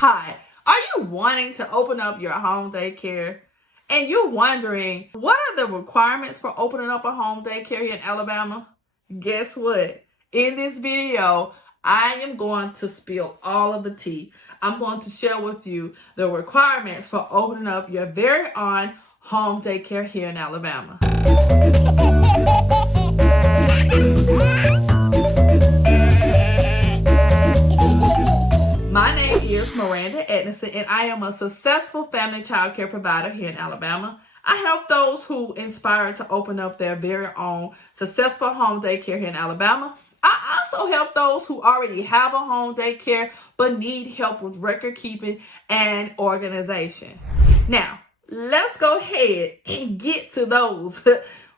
Hi, are you wanting to open up your home daycare and you're wondering what are the requirements for opening up a home daycare here in Alabama? Guess what? In this video, I am going to spill all of the tea. I'm going to share with you the requirements for opening up your very own home daycare here in Alabama. My name is Miranda Ednison, and I am a successful family child care provider here in Alabama. I help those who inspire to open up their very own successful home daycare here in Alabama. I also help those who already have a home daycare but need help with record keeping and organization. Now, let's go ahead and get to those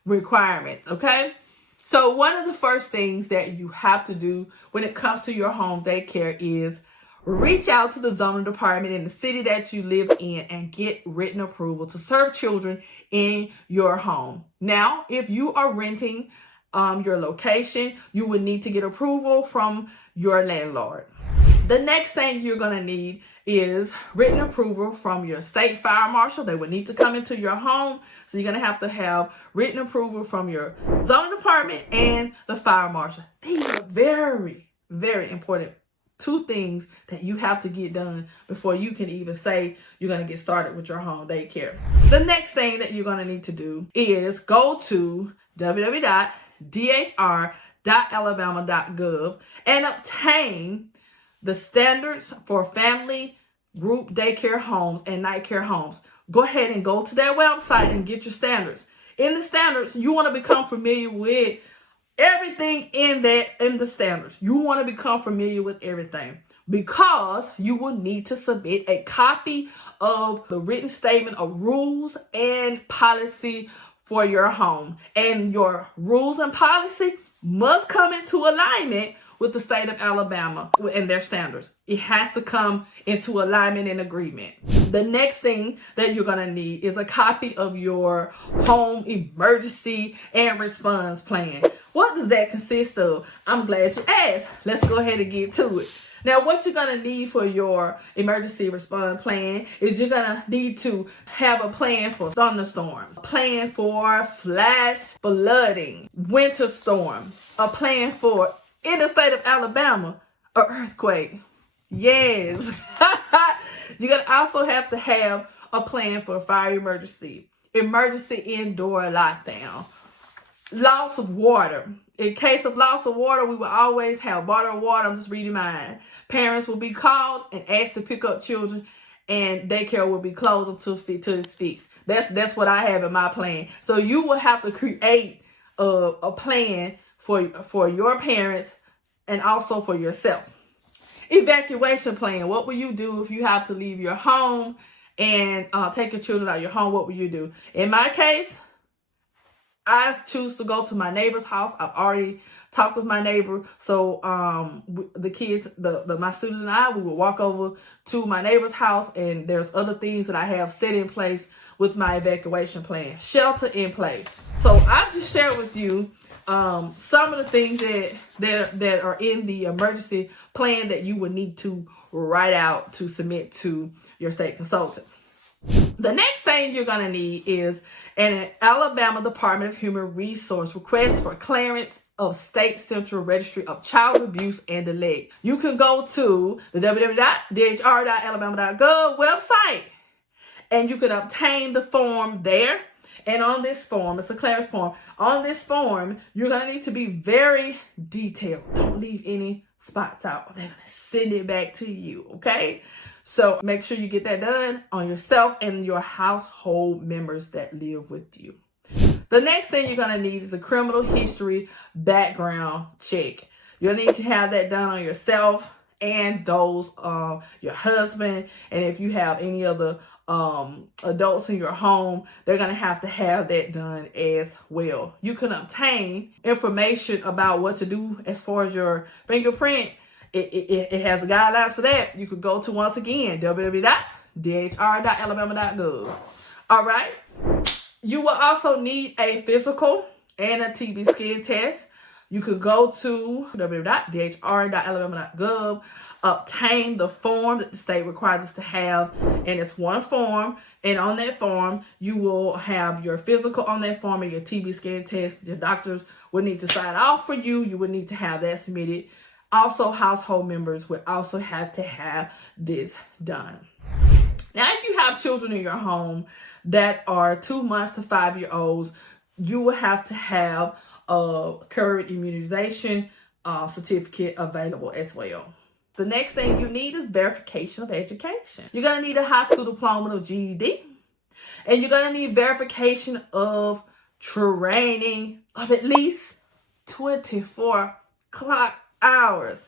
requirements, okay? So one of the first things that you have to do when it comes to your home daycare is reach out to the zoning department in the city that you live in and get written approval to serve children in your home. Now, if you are renting your location, you would need to get approval from your landlord. The next thing you're going to need is written approval from your state fire marshal. They would need to come into your home. So you're going to have written approval from your zoning department and the fire marshal. These are very, very important two things that you have to get done before you can even say you're going to get started with your home daycare. The next thing that you're going to need to do is go to www.dhr.alabama.gov and obtain the standards for family group daycare homes and night care homes. Go ahead and go to that website and get your standards. In the standards, you want to become familiar with everything in the standards. You want to become familiar with everything because you will need to submit a copy of the written statement of rules and policy for your home. And your rules and policy must come into alignment with the state of Alabama and their standards. It has to come into alignment and agreement. The next thing that you're going to need is a copy of your home emergency and response plan. What does that consist of? I'm glad you asked. Let's go ahead and get to it. Now, what you're going to need for your emergency response plan is you're going to need to have a plan for thunderstorms, a plan for flash flooding, winter storm, a plan for, in the state of Alabama, an earthquake. Yes. You're going to also have to have a plan for fire emergency indoor lockdown, loss of water. In case of loss of water, we will always have bottled water. I'm just reading mine. Parents will be called and asked to pick up children, and daycare will be closed until it's fixed. That's what I have in my plan. So you will have to create a plan for your parents and also for yourself. Evacuation plan. What will you do if you have to leave your home and take your children out of your home? What will you do? In my case, I choose to go to my neighbor's house. I've already talked with my neighbor. So the kids, my students and I, we will walk over to my neighbor's house, and there's other things that I have set in place with my evacuation plan. Shelter in place. So I've just shared with you some of the things that are in the emergency plan that you would need to write out to submit to your state consultant. The next thing you're going to need is an Alabama Department of Human Resource request for clearance of State Central Registry of Child Abuse and Neglect. You can go to the www.dhr.alabama.gov website and you can obtain the form there. And on this form, it's a clearance form. On this form, you're going to need to be very detailed. Don't leave any spots out. They're going to send it back to you, okay? So make sure you get that done on yourself and your household members that live with you. The next thing you're going to need is a criminal history background check. You'll need to have that done on yourself and those your husband. And if you have any other adults in your home, they're going to have that done as well. You can obtain information about what to do as far as your fingerprint. It has guidelines for that. You could go to, once again, www.dhr.alabama.gov. All right. You will also need a physical and a TB skin test. You could go to www.dhr.alabama.gov obtain the form that the state requires us to have, and it's one form. And on that form, you will have your physical on that form and your TB scan test. Your doctors would need to sign off for you. You would need to have that submitted. Also, household members would also have to have this done. Now, if you have children in your home that are 2 months to 5-year-olds, you will have to have a current immunization certificate available as well. The next thing you need is verification of education. You're going to need a high school diploma or GED. And you're going to need verification of training of at least 24 clock hours.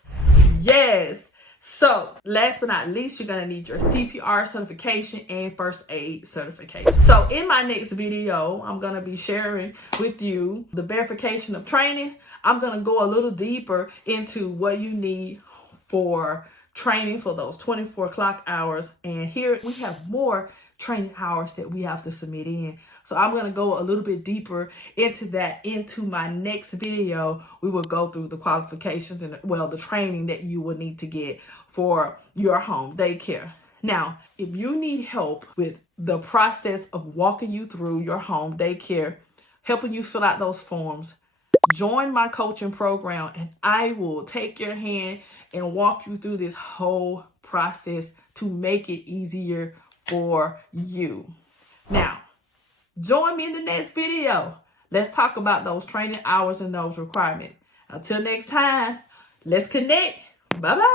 Yes. So, last but not least, you're going to need your CPR certification and first aid certification. So, in my next video, I'm going to be sharing with you the verification of training. I'm going to go a little deeper into what you need for training for those 24 clock hours. And here we have more training hours that we have to submit in. So I'm going to go a little bit deeper into that into my next video. We will go through the qualifications and, well, the training that you will need to get for your home daycare. Now, if you need help with the process of walking you through your home daycare, helping you fill out those forms, join my coaching program and I will take your hand and walk you through this whole process to make it easier for you. Now, join me in the next video. Let's talk about those training hours and those requirements. Until next time, let's connect. Bye-bye.